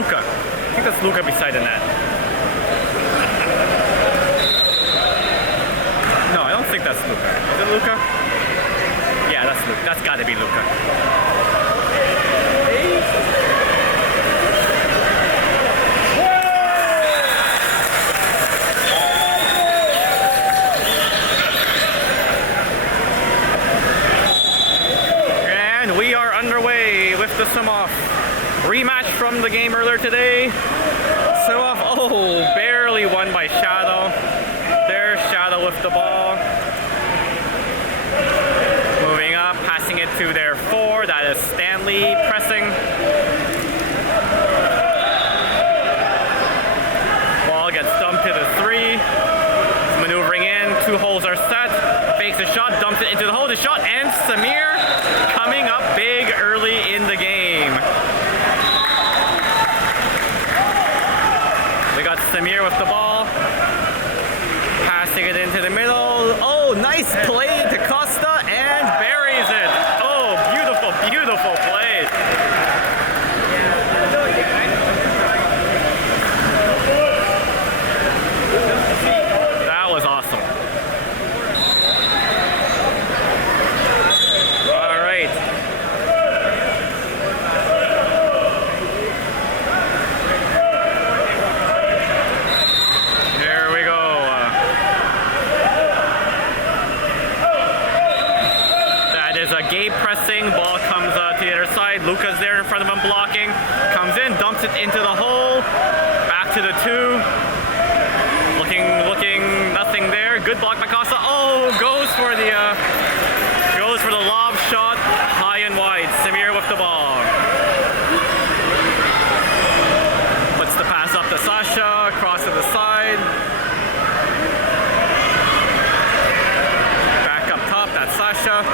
Luka. I think that's Luka beside the net. No, I don't think that's Luka. Is it Luka? Yeah, that's Luka. That's gotta be Luka. And we are underway with the Simoff. Rematch from the game earlier today. Simoff, oh, barely won by Shadow. There's Shadow with the ball. Moving up, passing it to their 4. That is Stanley pressing. Ball gets dumped to the 3. Maneuvering in, 2 holes are set. Fakes a shot, dumps it into the hole. The shot, and Samir coming up big early in the game. We got Samir with the ball. Passing it into the middle. Oh, nice play to Costa, and buries it. Oh, beautiful, beautiful play. That was awesome. All right. Here we go. That is a Gabe pressing. Ball comes to the other side. Luka's there in front of him blocking. Comes in, dumps it into the hole. Back to the 2. Looking, nothing there. Good block by Costa. Oh, goes for the lob shot, high and wide. Samir with the ball. Puts the pass up to Sasha, across to the side. Back up top, that's Sasha.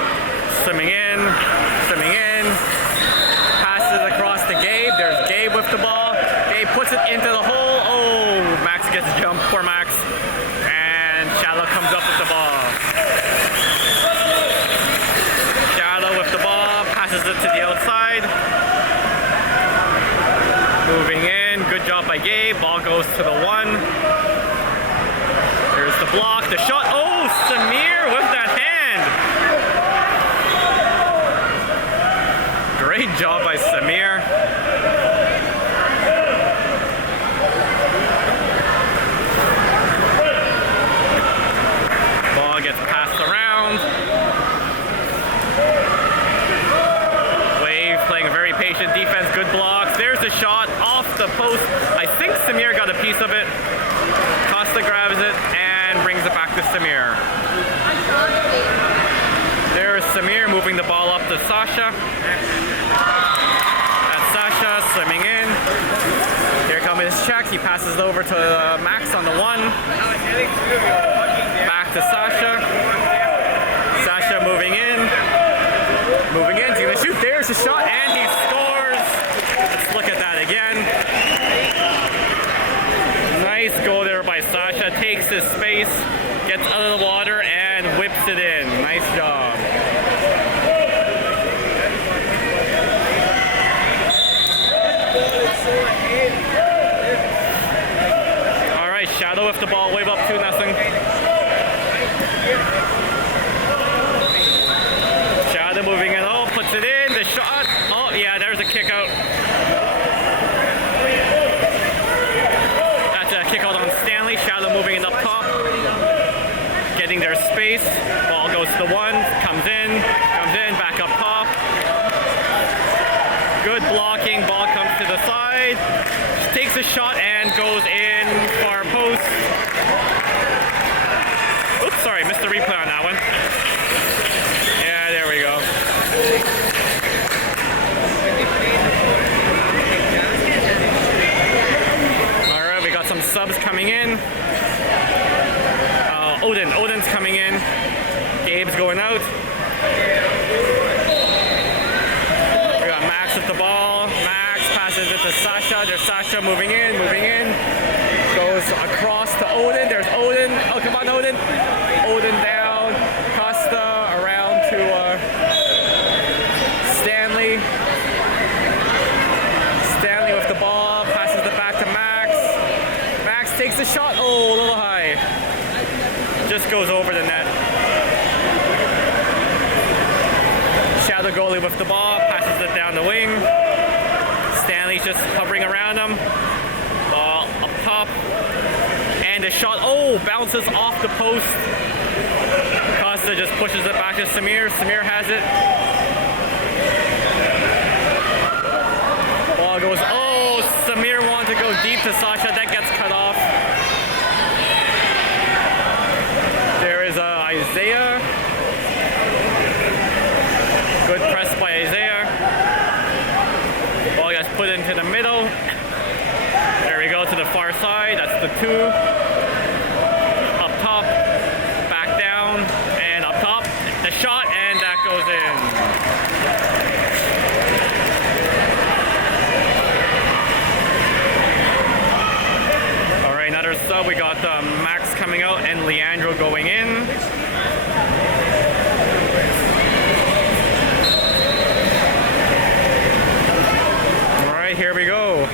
Swimming in. Passes across to Gabe. There's Gabe with the ball. Gabe puts it into the hole. Oh, Max gets jumped for Max. And Shadow comes up with the ball. Shadow with the ball. Passes it to the outside. Moving in. Good job by Gabe. Ball goes to the 1. There's the block. The shot. Oh, Samir with that hand. Great job by Samir. Ball gets passed around. Wave playing a very patient defense. Good blocks. There's a shot off the post. I think Samir got a piece of it. Costa grabs it and brings it back to Samir. There's Samir moving the ball up to Sasha. That's Sasha swimming in. Here comes his check. He passes it over to Max on the 1. Back to Sasha. Sasha moving in. He's gonna shoot. There's a shot, and he scores. Let's look at that again. Nice goal there by Sasha. Takes his space, gets out of the water, and whips it in. Nice job. All right, Shadow with the ball, wave up 2-0. Shadow moving in. Oh, puts it in. The shot. Oh, yeah, there's a kick out. That's a kick out on Stanley. Shadow moving in up top. Getting their space. Ball goes to the 1. Comes in, back up top. Good blocking. Ball comes to the side. Takes a shot and goes in far post. Oops, sorry, missed the replay on that one. Yeah, there we go. All right, we got some subs coming in. Odin's coming in. Gabe's going out. We got Max with the ball. Max passes it to Sasha. There's Sasha moving in. Goes across to Odin. There's Odin. Oh, come on, Odin. Odin down. Costa around to Stanley. Stanley with the ball. takes the shot. Oh, a little high. Just goes over the net. Shadow goalie with the ball, passes it down the wing. Stanley's just hovering around him. Ball up top. And the shot, oh, bounces off the post. Costa just pushes it back to Samir. Samir has it. Ball goes, oh, Samir wanted to go deep to Sasha. That gets cut off. There is Isaiah. Good press by Isaiah. Ball gets put into the middle. There we go to the far side. That's the 2. Up top. Back down. And up top. The shot. And that goes in. Alright, another sub. We got Max coming out and Leandro going in. Here we go.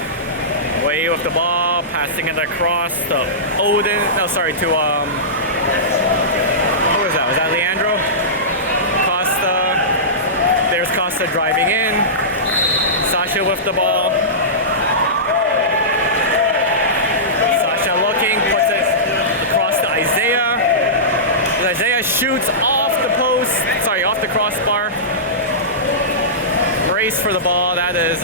Way with the ball, passing it across to Odin. No, sorry, to who was that? Was that Leandro? Costa. There's Costa driving in. Sasha with the ball. Sasha looking, puts it across to Isaiah. Isaiah shoots off the post. Sorry, off the crossbar. Race for the ball. That is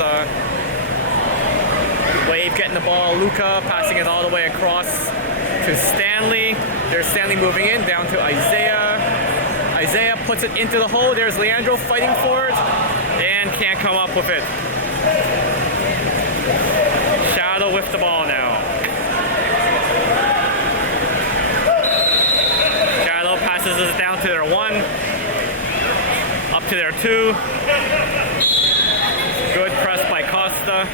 Wave getting the ball, Luca passing it all the way across to Stanley. There's Stanley moving in, down to Isaiah. Isaiah puts it into the hole. There's Leandro fighting for it and can't come up with it. Shadow with the ball now. Shadow passes it down to their 1, up to their 2. Good press by Costa.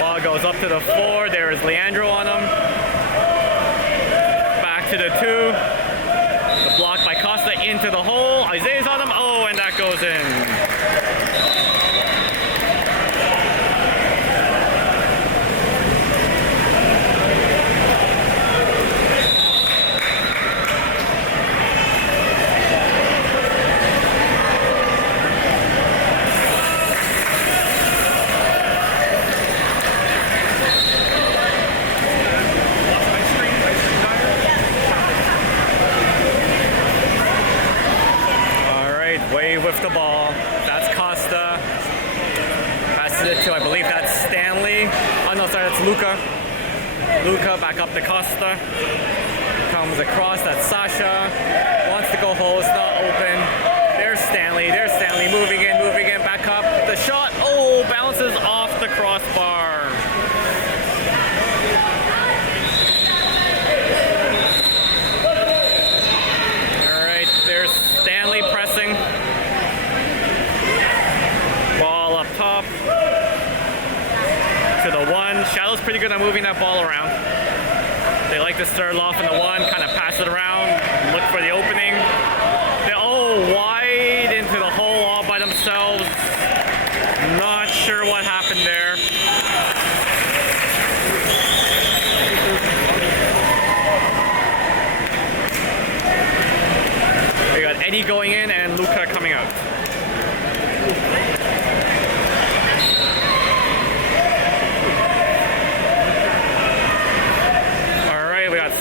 Ball goes up to the 4. There is Leandro on him. Back to the 2. The block by Costa into the hole. Isaiah's on him. Oh, and that goes in. With the ball, that's Costa. Passes it to, I believe that's Stanley. Oh no, sorry, that's Luca. Luca back up to Costa. Comes across, that's Sasha. Wants to go hole, it's not open. There's Stanley, moving in, back up. The shot, oh, bounces off the crossbar. All right, there's Stanley pressing. Ball up top to the 1. Shadow's pretty good at moving that ball around. They like to start off in the 1, kind of pass it around, look for the opening. Oh, wide into the hole all by themselves. Not sure what happened there. We got Eddie going in and Luca coming out.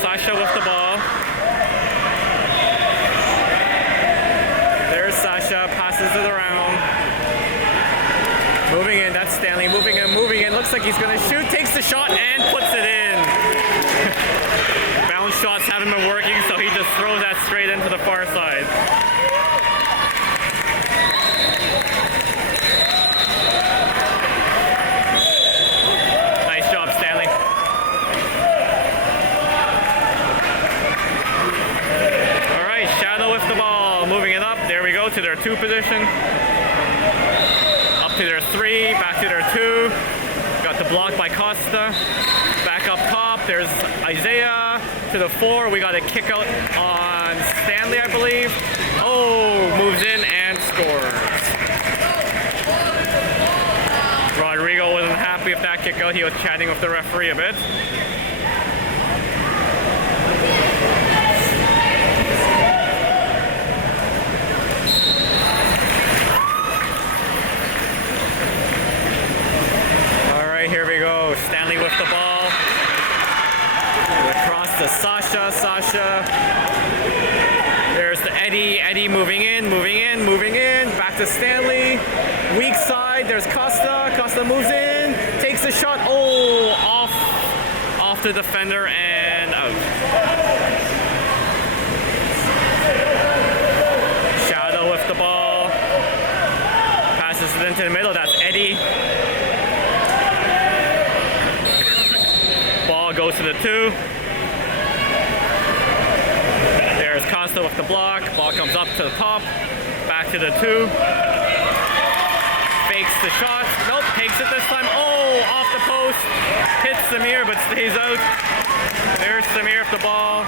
Sasha with the ball. There's Sasha, passes it around. Moving in, that's Stanley. Moving in. Looks like he's gonna shoot, takes the shot and puts it in. Bounce shots haven't been working, so he just throws that straight into the far side. Nice job, Stanley. The ball, moving it up. There we go to their 2 position. Up to their 3, back to their 2. Got the block by Costa. Back up top. There's Isaiah to the 4. We got a kick out on Stanley, I believe. Oh, moves in and scores. Rodrigo wasn't happy with that kick out. He was chatting with the referee a bit. to Sasha. Sasha. There's the Eddie. Eddie moving in. Back to Stanley. Weak side. There's Costa. Costa moves in. Takes a shot. Oh, off the defender and out. Shadow with the ball. Passes it into the middle. That's Eddie. Ball goes to the 2. There's Costa with the block. Ball comes up to the top. Back to the 2. Fakes the shot. Nope, takes it this time. Oh, off the post. Hits Samir but stays out. There's Samir with the ball.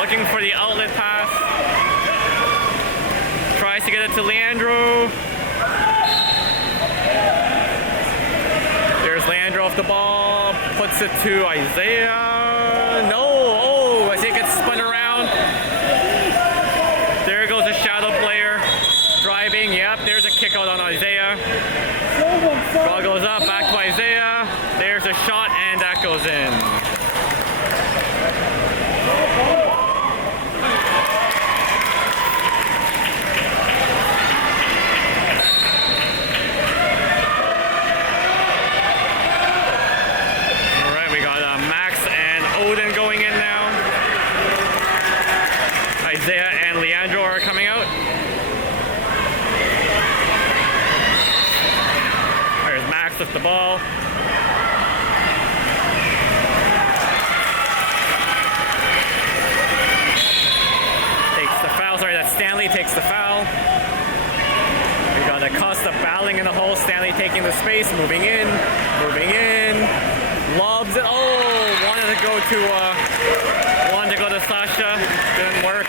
Looking for the outlet pass. Tries to get it to Leandro. There's Leandro off the ball. Puts it to Isaiah. No. Oh, Isaiah gets spun around. There goes a shadow player. Driving. Yep, there's a kick out on Isaiah. Ball goes up. Back to Isaiah. There's a shot and that goes in. Isaiah and Leandro are coming out. There's Max with the ball. Takes the foul. Sorry, that's Stanley takes the foul. We got Acosta battling in the hole. Stanley taking the space, moving in. Lobs it. Oh, wanted to go to Sasha. Didn't work.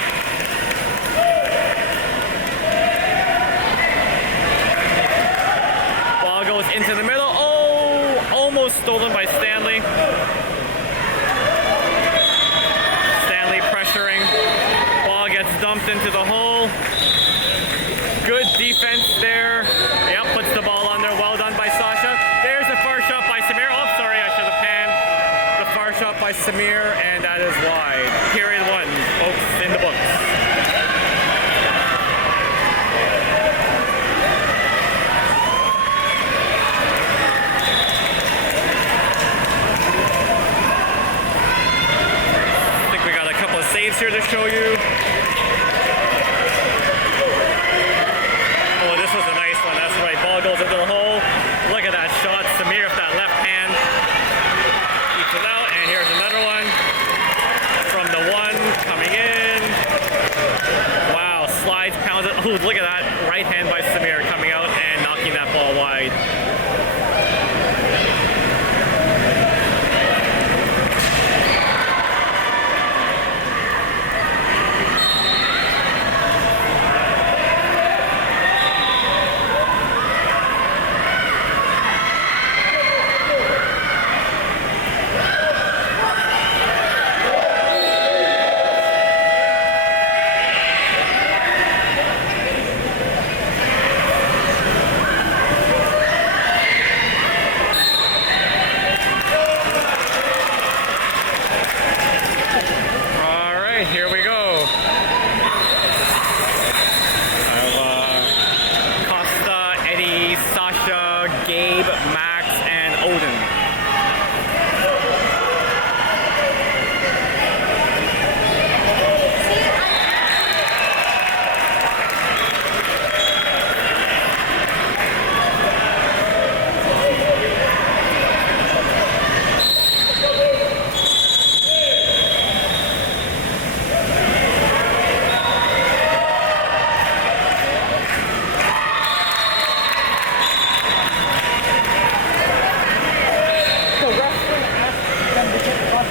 Ball goes into the middle. Oh, almost stolen by Stanley. Stanley pressuring. Ball gets dumped into the hole. Good defense there. Yep, puts the ball on there. Well done by Sasha. There's the far shot by Samir. Oh, sorry, I should have panned. The far shot by Samir, and that is wide. Period 1, folks, in the books. I think we got a couple of saves here to show you. Oh, this was a nice one. That's right. Ball goes into the hole. Look at that shot. Samir with that left hand. Keeps it out. And here's another one. From the 1. Coming in. Wow. Slides, pounds it. Oh, look at that. Right hand by Samir coming out and knocking that ball wide. Here we go. Costa, Eddie, Sasha, Gabe, Max, and Odin.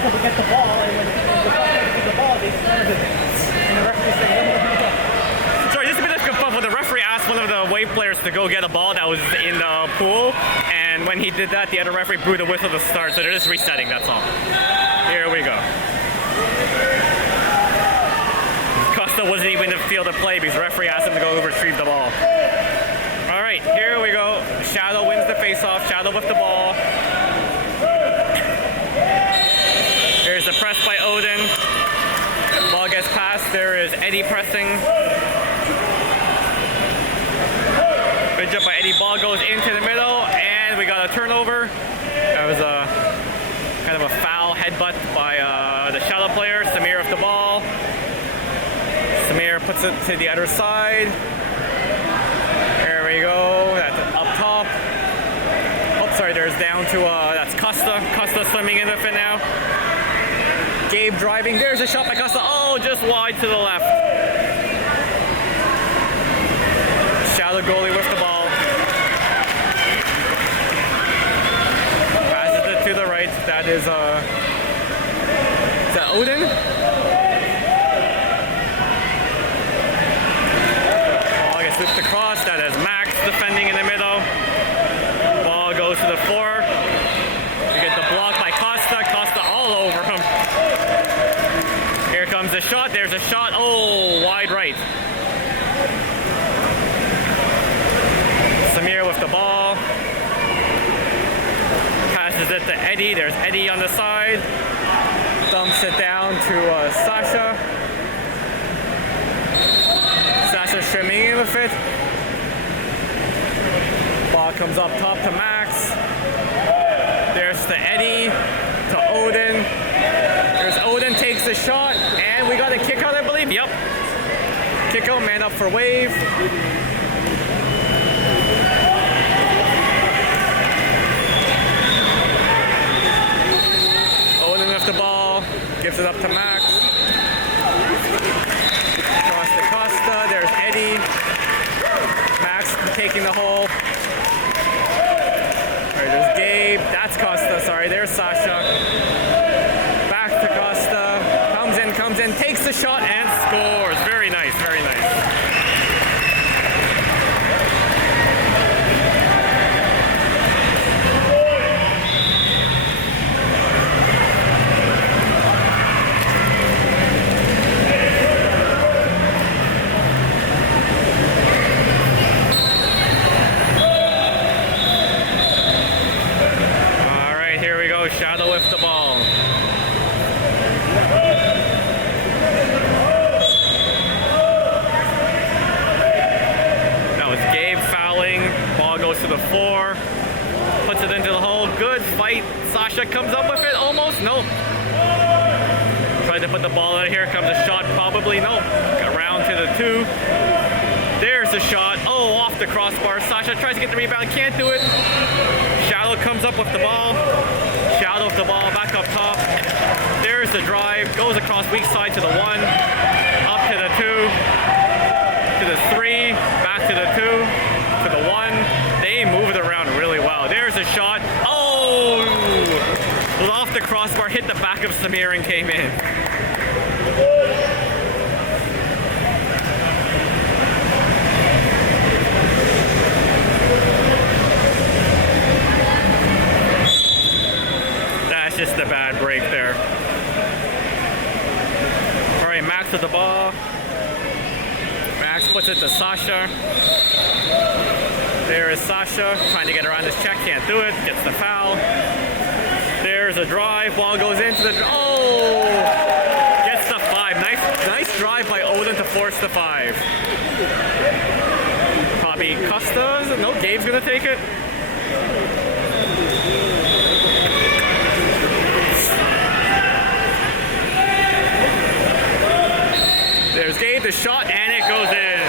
To get the ball, and when the get the ball, they started it. And the referee said, Sorry, just a bit of kerfuffle. The referee asked one of the Wave players to go get a ball that was in the pool, and when he did that, the other referee blew the whistle to start, so they're just resetting, that's all. Here we go. Costa wasn't even in the field of play because the referee asked him to go retrieve the ball. All right, here we go. Shadow wins the face-off. Shadow with the ball. Here's the press by Odin. Eddie pressing. Good job by Eddie. Ball goes into the middle, and we got a turnover. That was a kind of a foul headbutt by the Shadow player. Samir with the ball. Samir puts it to the other side. There we go. That's up top. Oh, sorry. There's down to that's Costa. Costa swimming in with it now. Gabe driving. There's a shot by Costa. Oh, just wide to the left. Shadow goalie with the ball. Passes it to the right. That is that Odin? Ball gets whipped across. That is Max defending in the middle. Ball goes to the floor. You get the block by Costa. Costa all over him. Here comes the shot. There's a shot. Oh, wide right. Samir with the ball. Passes it to Eddie. There's Eddie on the side. Dumps it down to Sasha. Sasha streaming in with it. Ball comes up top to Max. There's to Eddie. To Odin. There's Odin takes the shot. And we got a kick out, I believe. Yep. Kick out, man up for wave. The ball, gives it up to Max. Across to Costa, there's Eddie. Max taking the hole. Alright, there's Gabe, that's Costa, sorry, there's Sasha. Back to Costa, comes in, takes the shot and scores. Very nice, very nice. Shadow with the ball. Now it's Gabe fouling. Ball goes to the floor. Puts it into the hole. Good fight. Sasha comes up with it. Almost. Nope. Tried to put the ball out. Here comes a shot. Probably. Nope. Around to the 2. There's the shot. Oh, off the crossbar. Sasha tries to get the rebound. Can't do it. Shadow comes up with the ball. Shadow with the ball back up top. There's the drive. Goes across weak side to the 1. Up to the 2. To the 3. Back to the 2. To the 1. They move it around really well. There's a shot. Oh! It was off the crossbar. Hit the back of Samir and came in. Just a bad break there. All right, Max with the ball. Max puts it to Sasha. There is Sasha trying to get around this check, can't do it. Gets the foul. There's a drive. Ball goes into the. Oh! Gets the 5. Nice drive by Odin to force the 5. Probably Costa. No, Gabe's gonna take it. There's Gabe, the shot, and it goes in.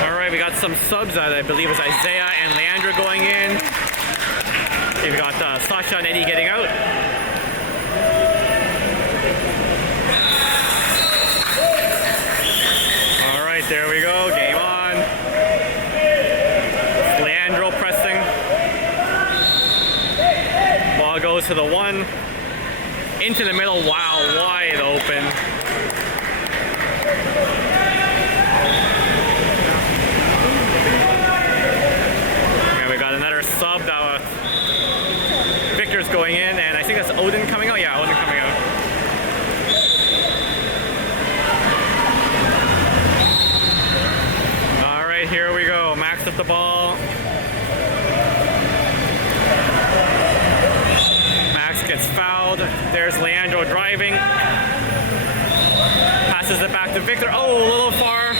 All right, we got some subs that I believe is Isaiah and Leandra going in. We've got Sasha and Eddie getting out. There we go, game on. Leandro pressing. Ball goes to the 1. Into the middle, wow, wide open. And we got another sub that Victor's going in, and I think that's Odin coming out. Yeah, Odin coming out. the ball. Max gets fouled. There's Leandro driving. Passes it back to Victor. Oh, a little far.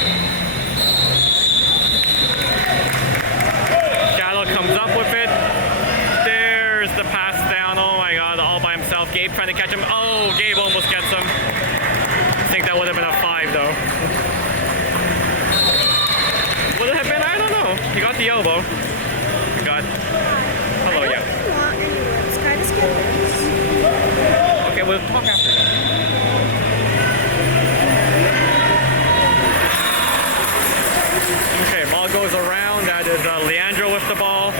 Shadow comes up with it. There's the pass down. Oh my god, all by himself. Gabe trying to catch him. Oh, Gabe almost gets him. I think that would have been a 5 though. Would it have been? I don't know. He got the elbow. He got. Hello, yeah. Okay, we'll talk after that. Okay, ball goes around. That is Leandro with the ball.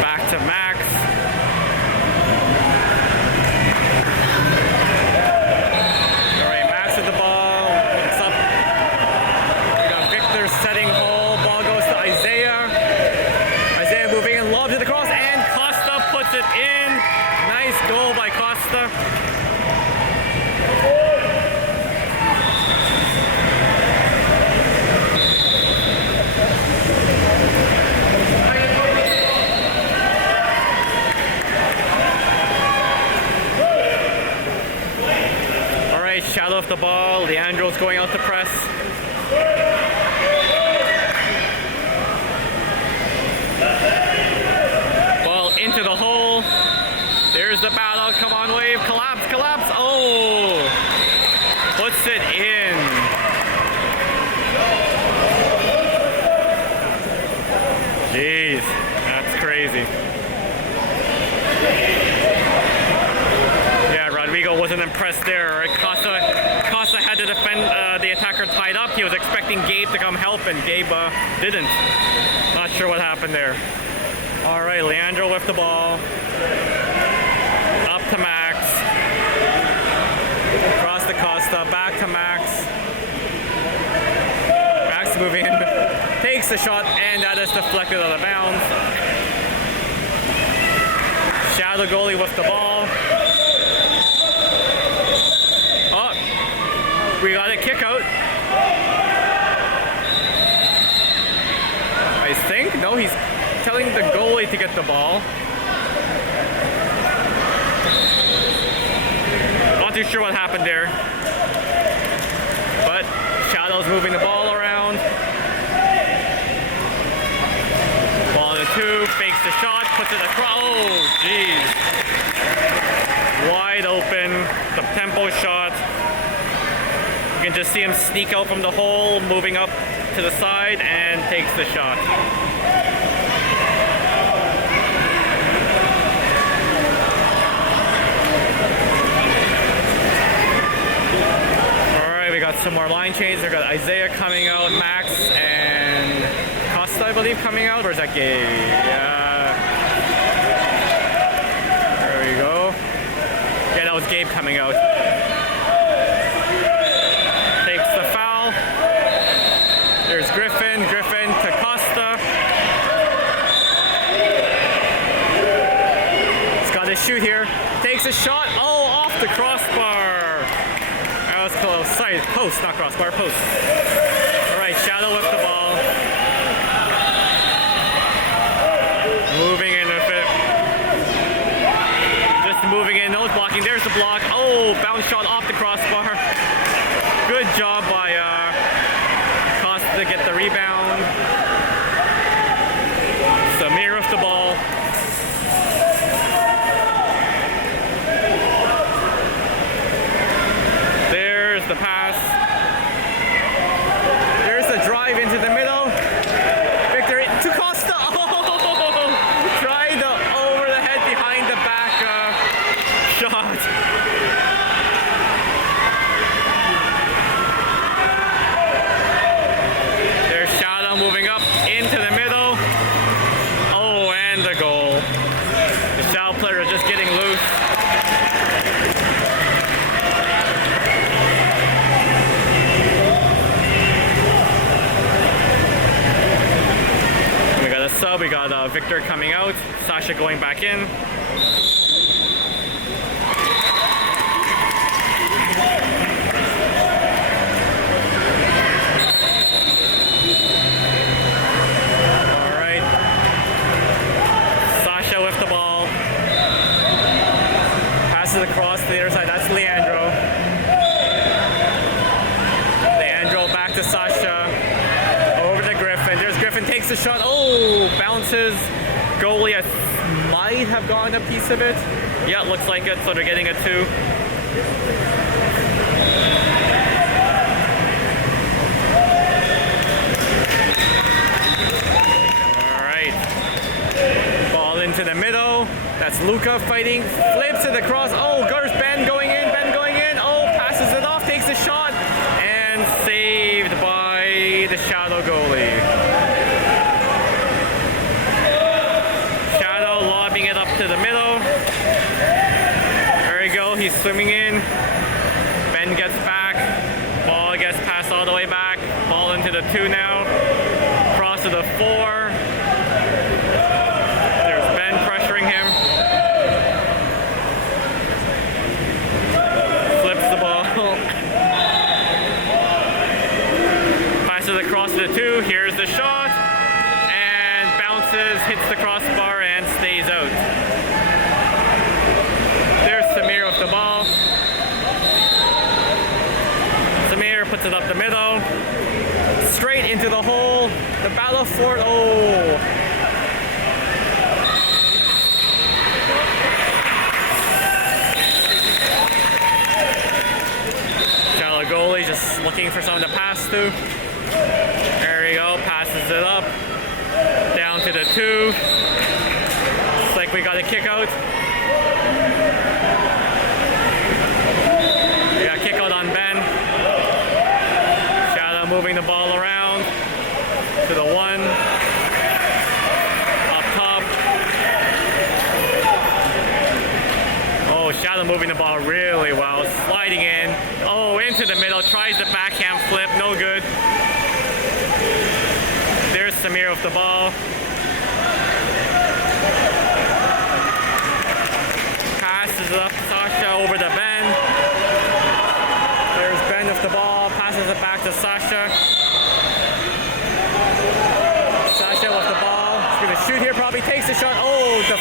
Back to Max. All right, Max with the ball. What's up? We got Victor setting hole. Ball goes to Isaiah. Isaiah moving in, lobs it across, and Costa puts it in. Nice goal by Costa. Shadow of the ball. Leandro's going out to press. Ball into the hole. There's the battle. Come on, Wave. Collapse, collapse. Oh! Puts it in. Jeez, that's crazy. Rodrigo wasn't impressed there. Right? Costa had to defend the attacker tied up. He was expecting Gabe to come help, and Gabe didn't. Not sure what happened there. All right, Leandro with the ball. Up to Max. Across to Costa. Back to Max. Max moving in. Takes the shot, and that is deflected out of bounds. Shadow goalie with the ball. We got a kick out. I think. No, he's telling the goalie to get the ball. Not too sure what happened there. But Shadow's moving the ball around. Ball to 2, fakes the shot, puts it across. Oh, jeez. Wide open, the tempo shot. You can just see him sneak out from the hole, moving up to the side, and takes the shot. All right, we got some more line changes. We got Isaiah coming out, Max and Costa, I believe, coming out. Or is that Gabe? Yeah. There we go. Yeah, that was Gabe coming out. There's Griffin to Costa. He's got to shoot here. Takes a shot. Oh, off the crossbar. That was close. Sorry, post, not crossbar, post. All right, Shadow with the ball. Moving in with it. Just moving in, no blocking. There's the block. Oh, bounce shot off the crossbar. Good job by to get the rebound. Samir with the ball. There's the pass. There's the drive into the middle. Victor to Costa. Oh! Tried the over the head behind the back shot. Moving up into the middle. Oh, and the goal. The Shadow player is just getting loose. We got a sub. We got Victor coming out. Sasha going back in. the shot. Oh, bounces. Goalie might have gotten a piece of it. Yeah, looks like it. So they're getting a 2. Into the middle. That's Luca fighting. Flips it across. Oh, there's Ben going in. Ben going in. Oh, passes it off. Takes a shot. And saved by the Shadow goalie. Shadow lobbing it up to the middle. There we go. He's swimming in. Ben gets back. Ball gets passed all the way back. Ball into the 2 now. Cross to the 4. Here's the shot, and bounces, hits the crossbar, and stays out. There's Samir with the ball. Samir puts it up the middle, straight into the hole. The battle for it. Oh. Shallow goalie just looking for someone to pass to. There we go, passes it up, down to the 2. Looks like we got a kick out. We got a kick out on Ben. Shadow moving the ball around to the 1. Up top. Oh, Shadow moving the ball really well, sliding in. Oh, into the middle, tries the backhand flip, no good. There's Samir with the ball. Passes it up Sasha over to Ben. There's Ben with the ball. Passes it back to Sasha. Sasha with the ball. He's going to shoot here. Probably takes the shot. Oh, the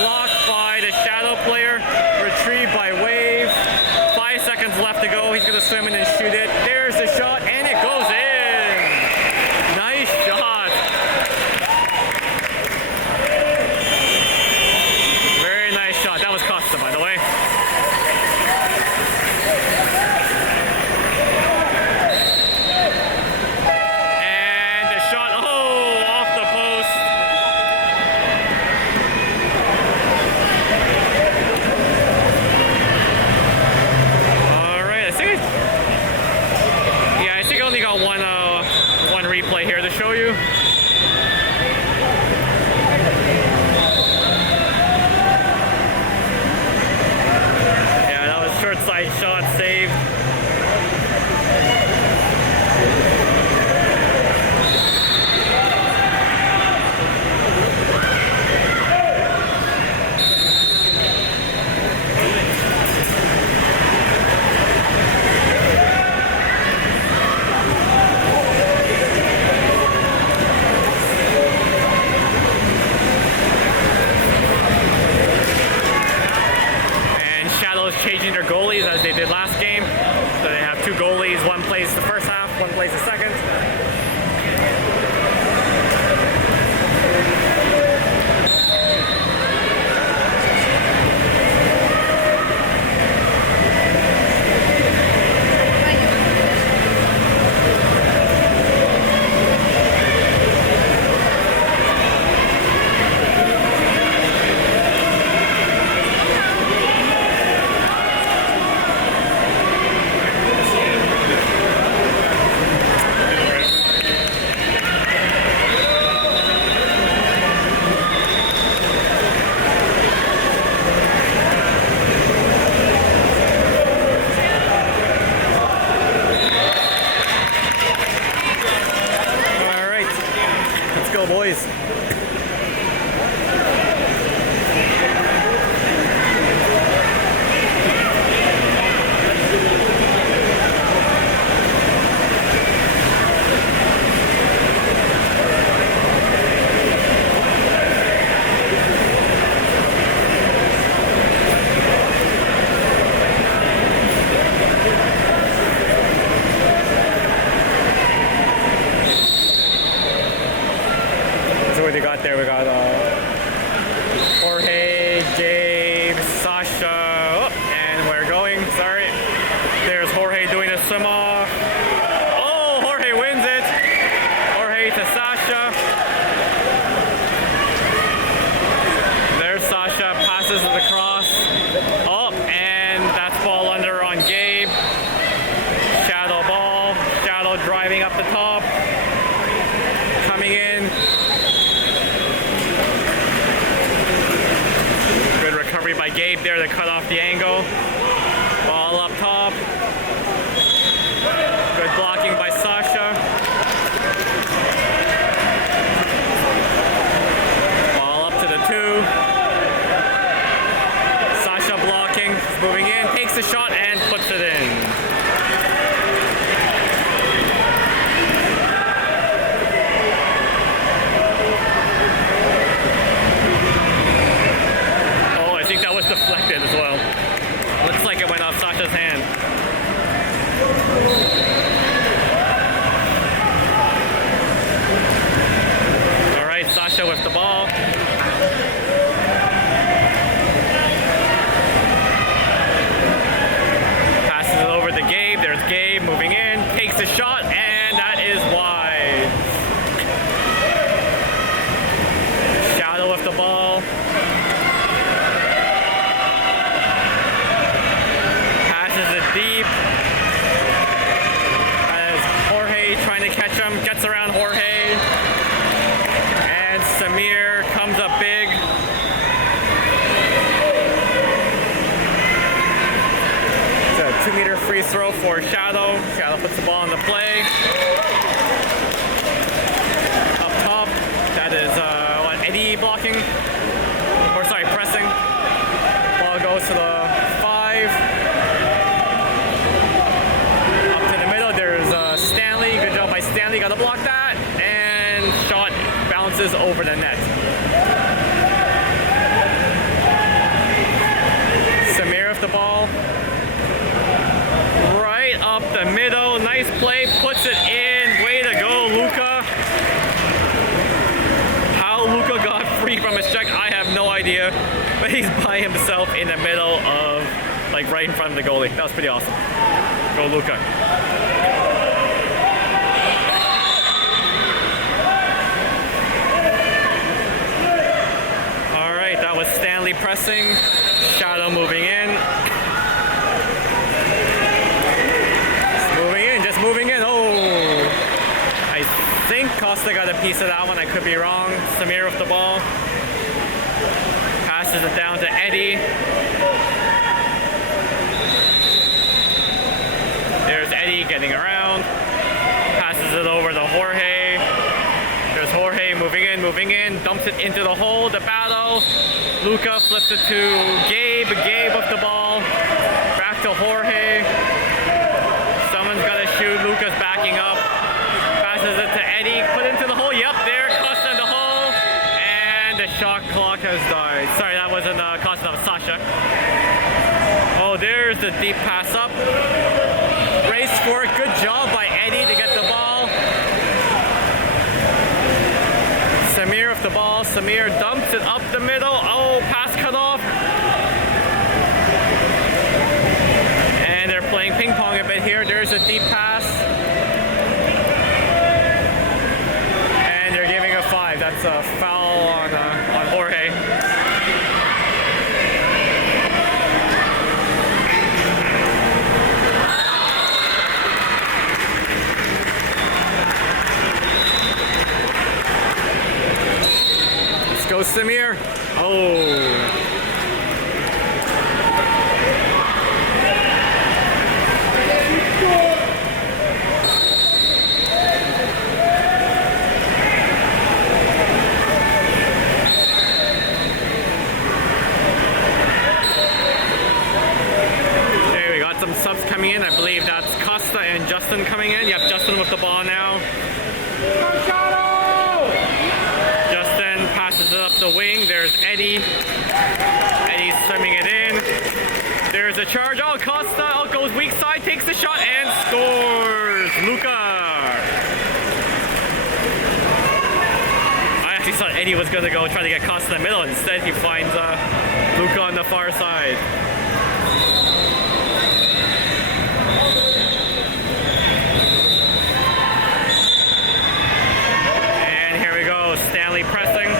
blocked by the Shadow player. Retrieved by Wave. 5 seconds left to go. He's going to swim in and shoot it. There's the shot, and it goes in. Gabe there to cut off the angle. Ball up top. Good blocking by Sasha. Ball up to the 2. Sasha blocking, moving in, takes the shot and puts it in. Deflected as well. Looks like it went off Sasha's hand. All right, Sasha with the ball. Passes it over to Gabe. There's Gabe moving in, takes the shot, and that is wide. Shadow with the ball. Deep as Jorge trying to catch him, gets around Jorge, and Samir comes up big. It's a 2-meter free throw for Shadow. Shadow puts the ball in the play. Up top, that is Eddie blocking, or sorry, pressing. Ball goes to the 5. Stanley got to block that, and shot bounces over the net. Samir with the ball. Right up the middle. Nice play. Puts it in. Way to go, Luka. How Luka got free from his check, I have no idea. But he's by himself in the middle of, like, right in front of the goalie. That was pretty awesome. Go, Luka. Stanley pressing, Shadow moving in. Just moving in. Oh! I think Costa got a piece of that one. I could be wrong. Samir with the ball. Passes it down to Eddie. There's Eddie getting around. Passes it over to Jorge. There's Jorge moving in, dumps it into the hole, the battle. Luka flips it to Gabe. Gabe with the ball. Back to Jorge. Someone's got to shoot. Luka's backing up. Passes it to Eddie. Put into the hole. Yep, there. Costa in the hole. And the shot clock has died. Sorry, that wasn't Costa, that was Sasha. Oh, there's the deep pass up. Race for it. Good job by Eddie to get the ball. Samir with the ball. Samir dumps it up the middle. Oh, pass cut off. And they're playing ping pong a bit here. There's a deep pass. And they're giving a 5. That's a foul on Jorge. Goes Samir. Oh. Okay, we got some subs coming in. I believe that's Costa and Justin coming in. Yep, Justin with the ball now. Passes it up the wing. There's Eddie. Eddie's swimming it in. There's a charge. Oh, Costa out goes weak side, takes the shot and scores. Luka. I actually thought Eddie was going to go try to get Costa in the middle. Instead, he finds Luka on the far side. And here we go. Stanley pressing.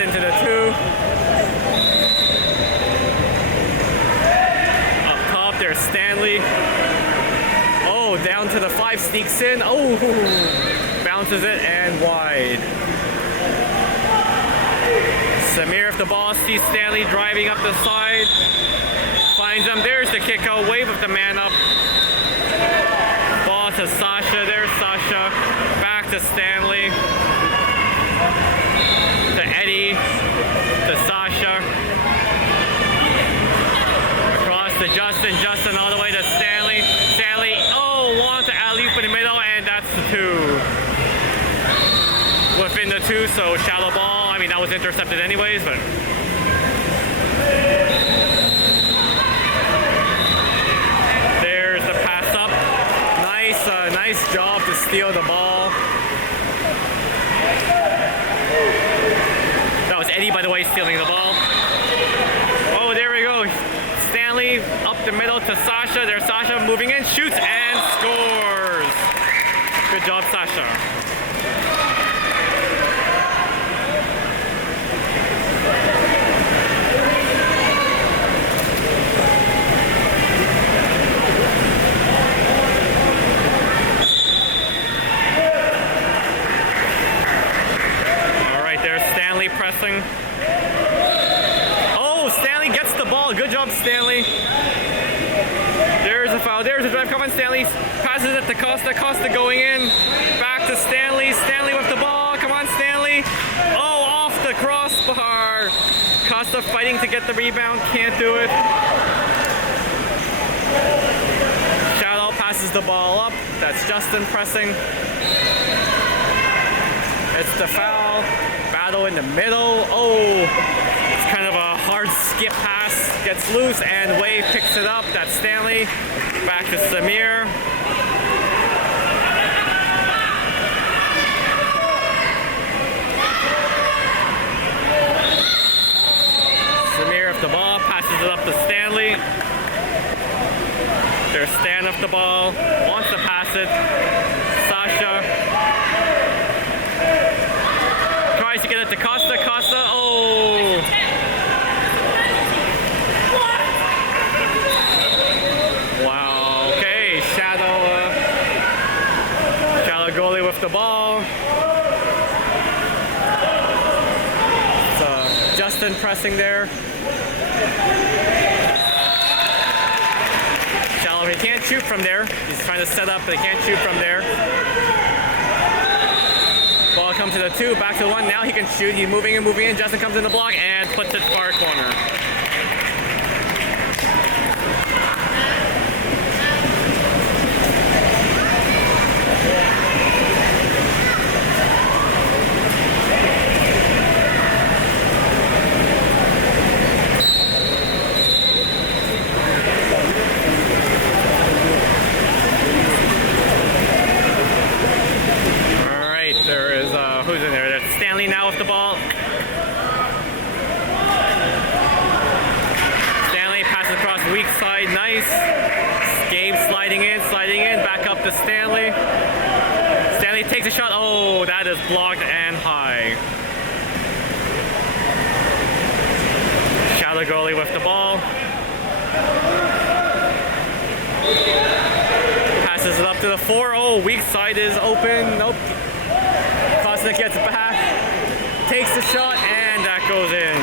Into the 2. Up top, there's Stanley. Oh, down to the 5, sneaks in. Oh! bounces it and wide. Samir with the ball, sees Stanley driving up the side. Finds him, there's the kick out, wave of the man up. Ball to Sasha, there's Sasha. Back to Stanley. To Eddie. To Sasha. Across to Justin, Justin all the way to Stanley. Stanley, oh, wants to alley-oop in the middle, and that's the 2. Within the 2, so shallow ball. I mean, that was intercepted anyways, but there's the pass up. Nice job to steal the ball. That was Eddie, by the way, stealing the ball. Oh, there we go. Stanley up the middle to Sasha. There's Sasha moving in, shoots and scores. Good job, Sasha. Pressing. Oh, Stanley gets the ball. Good job, Stanley. There's a foul. There's a drive. Come on, Stanley. Passes it to Costa. Costa going in. Back to Stanley. Stanley with the ball. Come on, Stanley. Oh, off the crossbar. Costa fighting to get the rebound. Can't do it. Shadow passes the ball up. That's Justin pressing. It's the foul. Battle in the middle. Oh, it's kind of a hard skip pass. Gets loose and Wave picks it up. That's Stanley. Back to Samir. Samir with the ball. Passes it up to Stanley. There's Stan with the ball. Wants to pass it. Sasha. Tries to get it to Costa. Costa, oh! Wow, okay, Shadow goalie with the ball. It's Justin pressing there. Shadow, he can't shoot from there. He's trying to set up, but he can't shoot from there. Ball comes to the 2, back to the 1. Now he can shoot. He's moving in. Justin comes in the block and puts it far corner. Who's in there? There's Stanley now with the ball. Stanley passes across weak side. Nice. Gabe sliding in. Back up to Stanley. Stanley takes a shot. Oh, that is blocked and high. Shadow goalie with the ball. Passes it up to the 4. Oh, weak side is open. Nope. Costa gets back, takes the shot, and that goes in.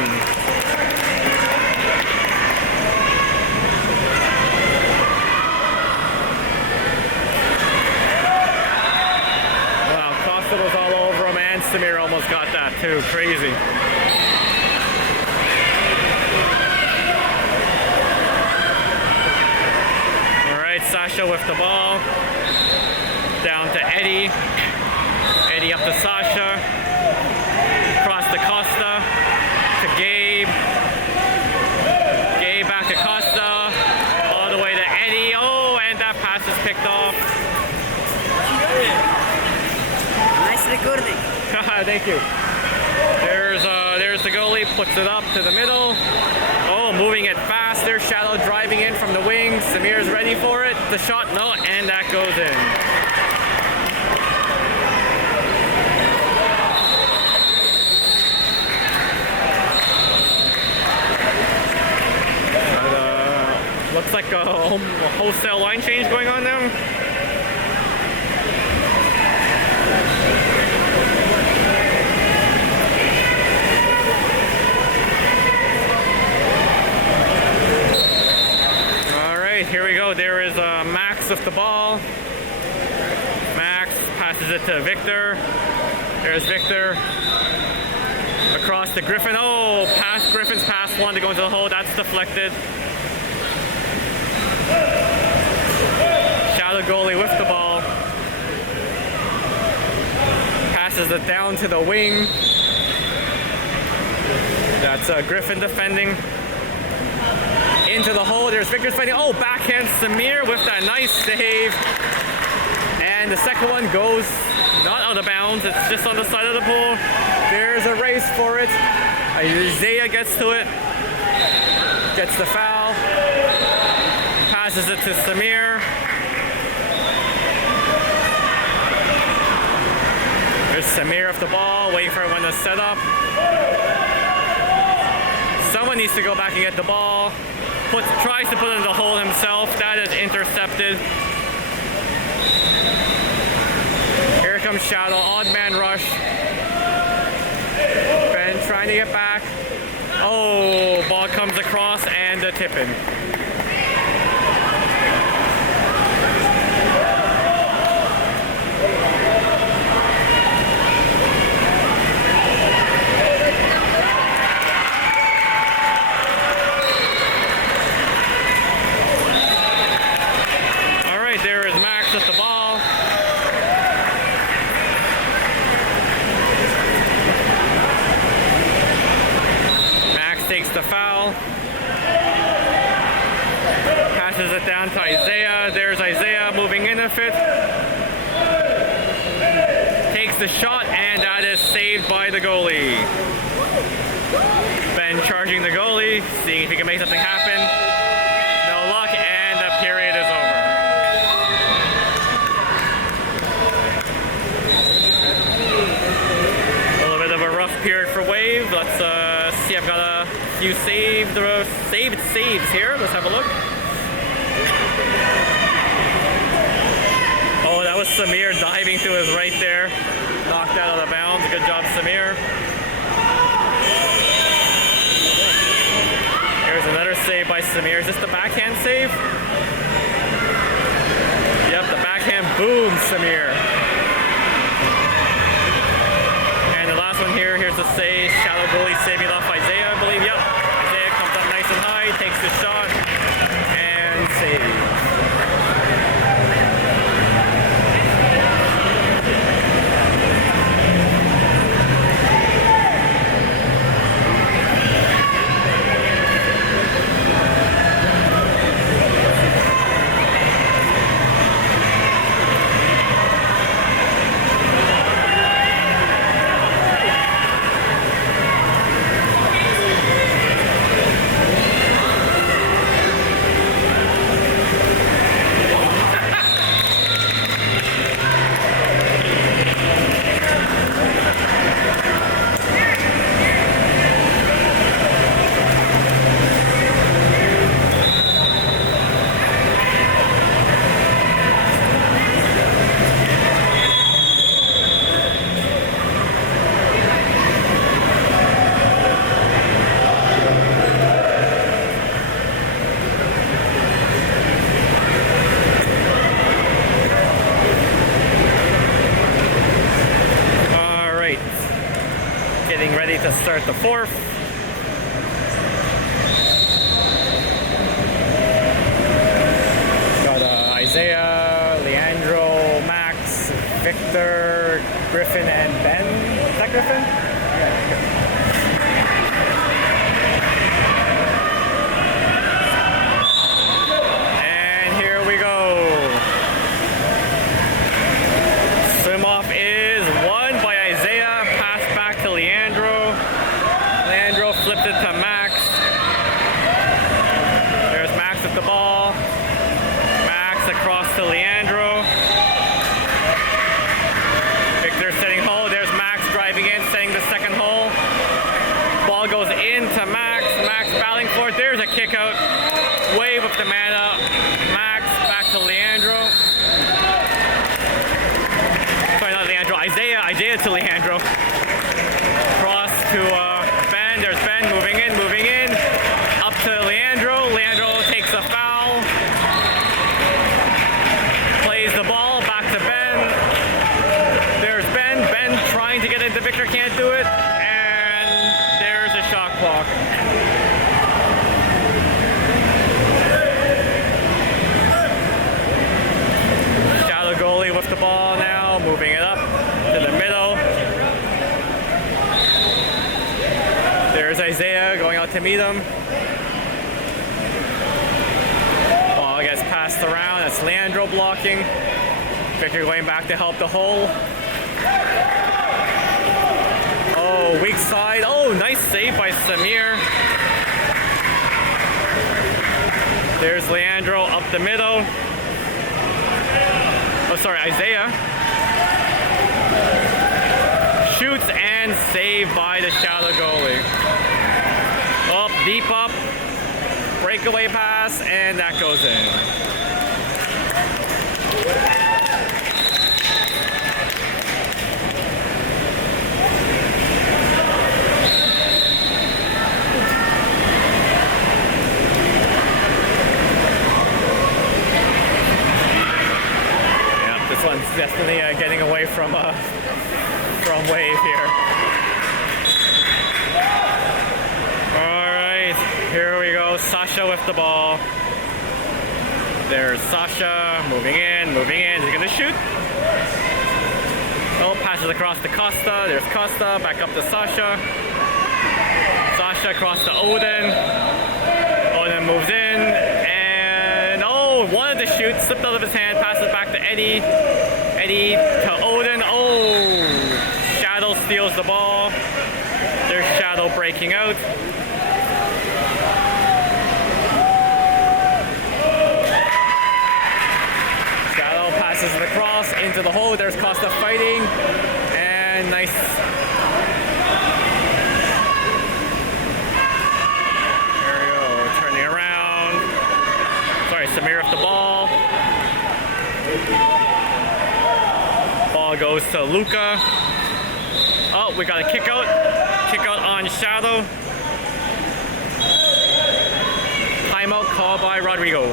Wow, Costa was all over him, and Samir almost got that too. Crazy. All right, Sasha with the ball. Down to Eddie. Eddie up to Sasha, across to Costa, to Gabe, Gabe back to Costa, all the way to Eddie. Oh, and that pass is picked off. Nice recording. Thank you. There's the goalie, puts it up to the middle. Oh, moving it fast. There's Shadow driving in from the wings. Samir's ready for it. The shot, no, and that goes in. Looks like a wholesale line change going on now. Max with the ball. Max passes it to Victor. There's Victor. Across to Griffin. Oh, Griffin's pass one to go into the hole. That's deflected. Shadow goalie with the ball. Passes it down to the wing. That's Griffin defending. Into the hole. There's Victor's fighting. Oh, backhand Samir with that nice save. And the second one goes not out of bounds. It's just on the side of the pool. There's a race for it. Isaiah gets to it. Gets the foul. Passes it to Samir. There's Samir with the ball, waiting for everyone to set up. Someone needs to go back and get the ball. Tries to put it in the hole himself. That is intercepted. Here comes Shadow, odd man rush. Ben trying to get back. Oh, ball comes across and a tip in. The foul. Passes it down to Isaiah. There's Isaiah moving in with it. Takes the shot, and that is saved by the goalie. Ben charging the goalie, seeing if he can make something happen. No luck, and the period is over. A little bit of a rough period for Wave. Let's see, I've got a few saved saves here. Let's have a look. Oh, that was Samir diving to his right there. Knocked that out of bounds. Good job, Samir. Here's another save by Samir. Is this the backhand save? Yep, the backhand. Boom, Samir. And the last one here. Here's the save. Shallow goalie saving off Isaiah, I believe. Yep. Isaiah comes up nice and high, takes the shot, and saves. To start the fourth. Got Isaiah, Leandro, Max, Victor, Griffin, and Ben. Is that Griffin? Yeah. And here we go. Swim off is won by Isaiah. Pass back to Leandro. Leandro flipped it to Max. There's Max with the ball. Max across to Leandro. Victor setting hole. There's Max driving in, setting the second hole. Ball goes into Max. Max battling for it. There's a kick out. Wave up the mana. Max back to Leandro. Sorry, not Leandro. Isaiah to Leandro. Cross to Ben. There's Ben moving in. Up to Leandro. Leandro takes a foul. the Victor can't do it. And there's a shot clock. Shadow goalie with the ball now, moving it up to the middle. There's Isaiah going out to meet him. Ball gets passed around. That's Leandro blocking. Victor going back to help the hole. Oh, weak side. Oh, nice save by Samir. There's Leandro up the middle. Oh, sorry, Isaiah. Shoots and saved by the Shadow goalie. Up, deep up. Breakaway pass, and that goes in. Yeah, this one's definitely getting away from Wave here. Here we go, Sasha with the ball. There's Sasha, moving in, he's gonna shoot. Oh, passes across to Costa, there's Costa, back up to Sasha. Sasha across to Odin. Odin moves in, and oh, wanted to shoot, slipped out of his hand, passes back to Eddie. Eddie to Odin, oh, Shadow steals the ball. There's Shadow breaking out. Passes it across into the hole. There's Costa fighting, and nice. There we go, turning around. Sorry, Samir with the ball. Ball goes to Luca. Oh, we got a kick out. Kick out on Shadow. Timeout called by Rodrigo.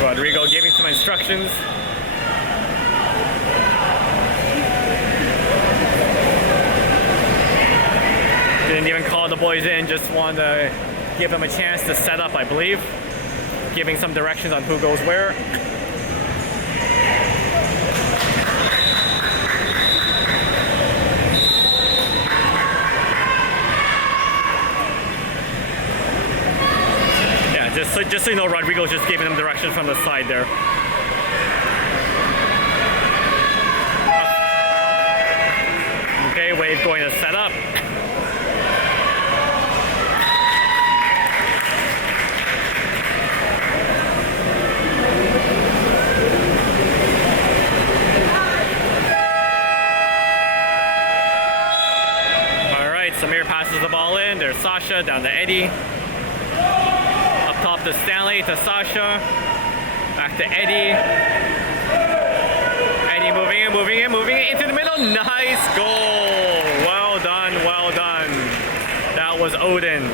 Rodrigo giving some instructions. Didn't even call the boys in, just wanted to give them a chance to set up, I believe. Giving some directions on who goes where. Just so you know, Rodrigo's just giving them directions from the side there. Okay, Wave going to set up. All right, Samir passes the ball in. There's Sasha down to Eddie. Top to Stanley, to Sasha, back to Eddie. Eddie moving in into the middle. Nice goal. Well done, well done. That was Odin.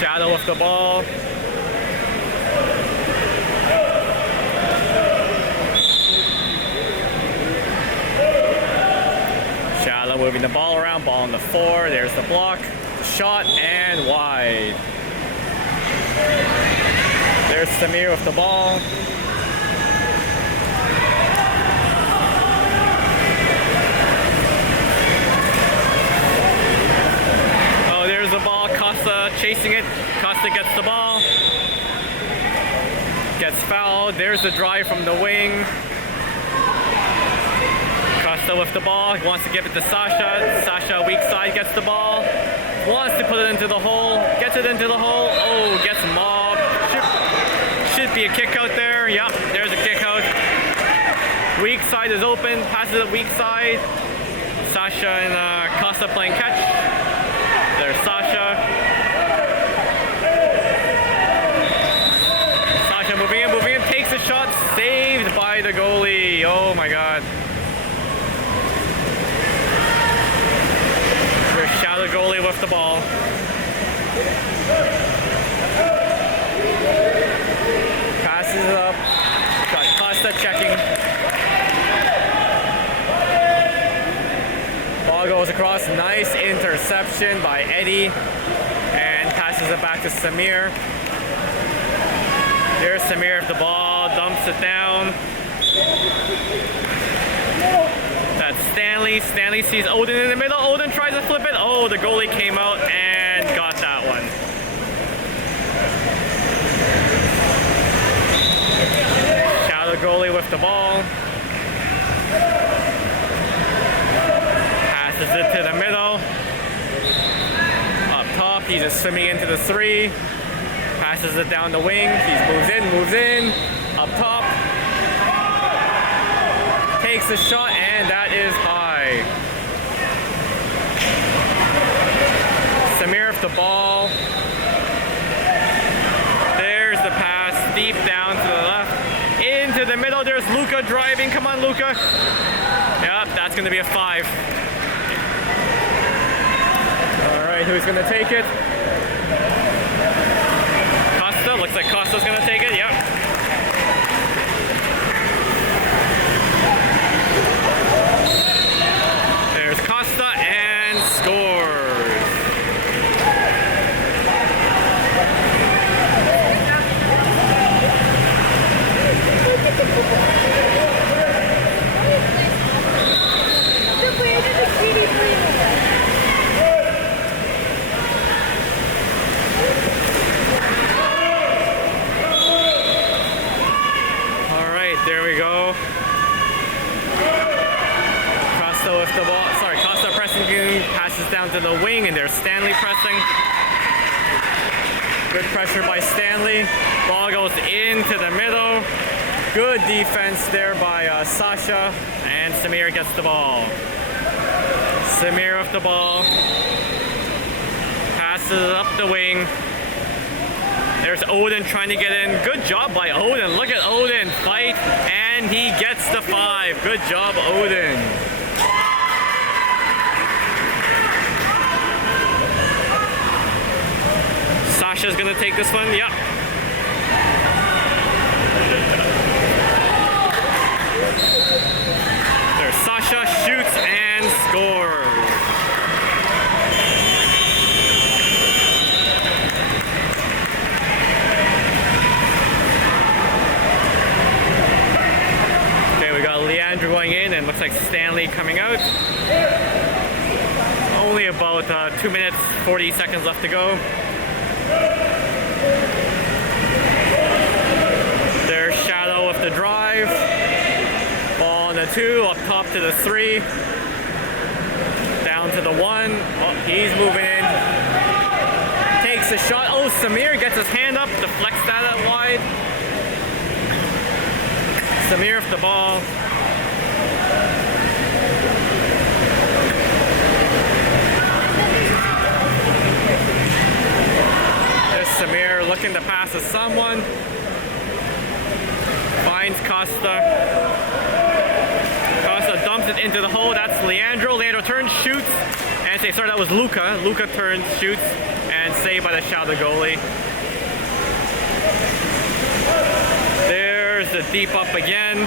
Shadow with the ball. Shadow moving the ball around, ball on the 4. There's the block. Shot and wide. There's Samir with the ball. The ball, Costa chasing it. Costa gets the ball. Gets fouled. There's the drive from the wing. Costa with the ball. He wants to give it to Sasha. Sasha, weak side, gets the ball. Wants to put it into the hole. Gets it into the hole. Oh, gets mobbed. Should be a kick out there. Yep, there's a kick out. Weak side is open. Passes it weak side. Sasha and Costa playing catch. There's Sasha. Sasha moving in, takes a shot, saved by the goalie. Oh my god. There's Shadow goalie with the ball. Passes it up. Got Costa checking. Ball goes across. Nice interception by Eddie. And passes it back to Samir. Here's Samir with the ball. Dumps it down. That's Stanley. Stanley sees Odin in the middle. Odin tries to flip it. Oh, the goalie came out and got that one. Shadow goalie with the ball. Passes it to the middle. Up top, he's just swimming into the 3. Passes it down the wing. He moves in. Up top. Takes the shot, and that is high. Samir with the ball. There's the pass, deep down to the left. Into the middle, there's Luca driving. Come on, Luca. Yep, that's going to be a 5. All right, who's going to take it? Costa. Looks like Costa's going to take it. Yep. There's Costa and scores. All right, there we go. Costa with the ball. Sorry, Costa pressing, passes down to the wing, and there's Stanley pressing. Good pressure by Stanley. Ball goes into the middle. Good defense there by Sasha, and Samir gets the ball. Samir with the ball. Passes it up the wing. There's Odin trying to get in. Good job by Odin. Look at Odin fight, and he gets the 5. Good job, Odin. Sasha's gonna take this one. Yep. There's Sasha, shoots and scores. Okay, we got Leandro going in, and looks like Stanley coming out. Only about 2 minutes, 40 seconds left to go. There's Shadow with the drive. Ball on the 2, up top to the 3. Down to the 1. Oh, he's moving in. Takes a shot. Oh, Samir gets his hand up, deflects that out wide. Samir with the ball. Samir looking to pass to someone. Finds Costa. Costa dumps it into the hole. That's Leandro. Leandro turns, shoots, and say, sorry, that was Luca. Luca turns, shoots, and saved by the Shadow goalie. There's the deep up again.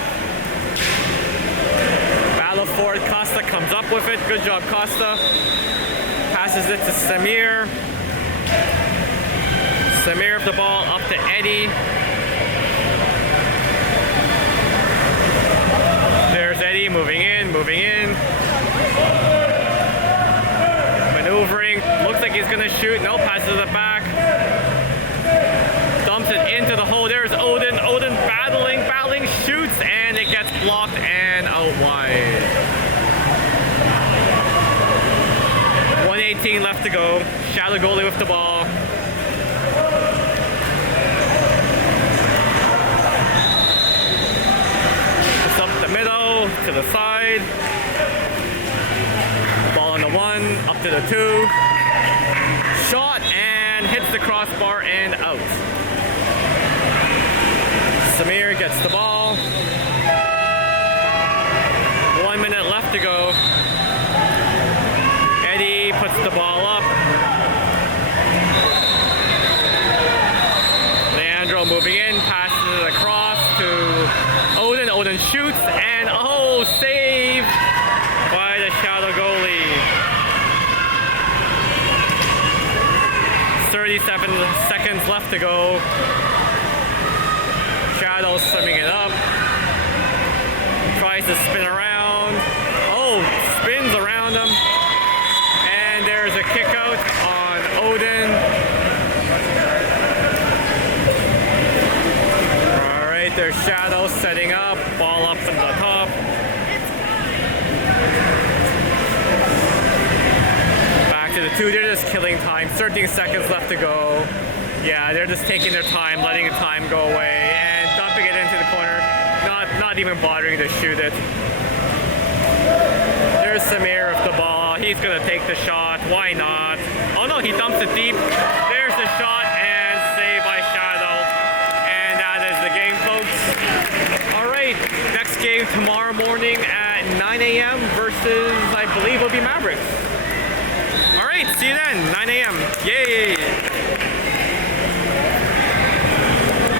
Battle for it. Costa comes up with it. Good job, Costa. Passes it to Samir. Samir with the ball up to Eddie. There's Eddie moving in. Maneuvering. Looks like he's gonna shoot. No, passes it back. Dumps it into the hole. There's Odin. Odin battling, shoots, and it gets blocked and out wide. 1:18 left to go. Shadow goalie with the ball. To the side. Ball on the 1, up to the 2. shot and hits the crossbar and out. Samir gets the ball. 1 minute left to go. Eddie puts the ball up. Leandro moving in, passes it across to Odin. Odin shoots and oh, save by the Shadow goalie. 37 seconds left to go. Shadow swimming it up. Tries to spin around. Oh, spins around him. And there's a kick out on Odin. Alright, there's Shadow setting up. Ball up from the top. Back to the two. They're just killing time. 13 seconds left to go. Yeah, they're just taking their time, letting the time go away, and dumping it into the corner. Not even bothering to shoot it. There's Samir with the ball. He's gonna take the shot. Why not? Oh no, he dumps it deep. There's the shot and saved by Shadow. And that is the game, folks. Alright, next game tomorrow morning at 9 a.m. versus, I believe, will be Mavericks. Alright, see you then, 9 a.m. Yay!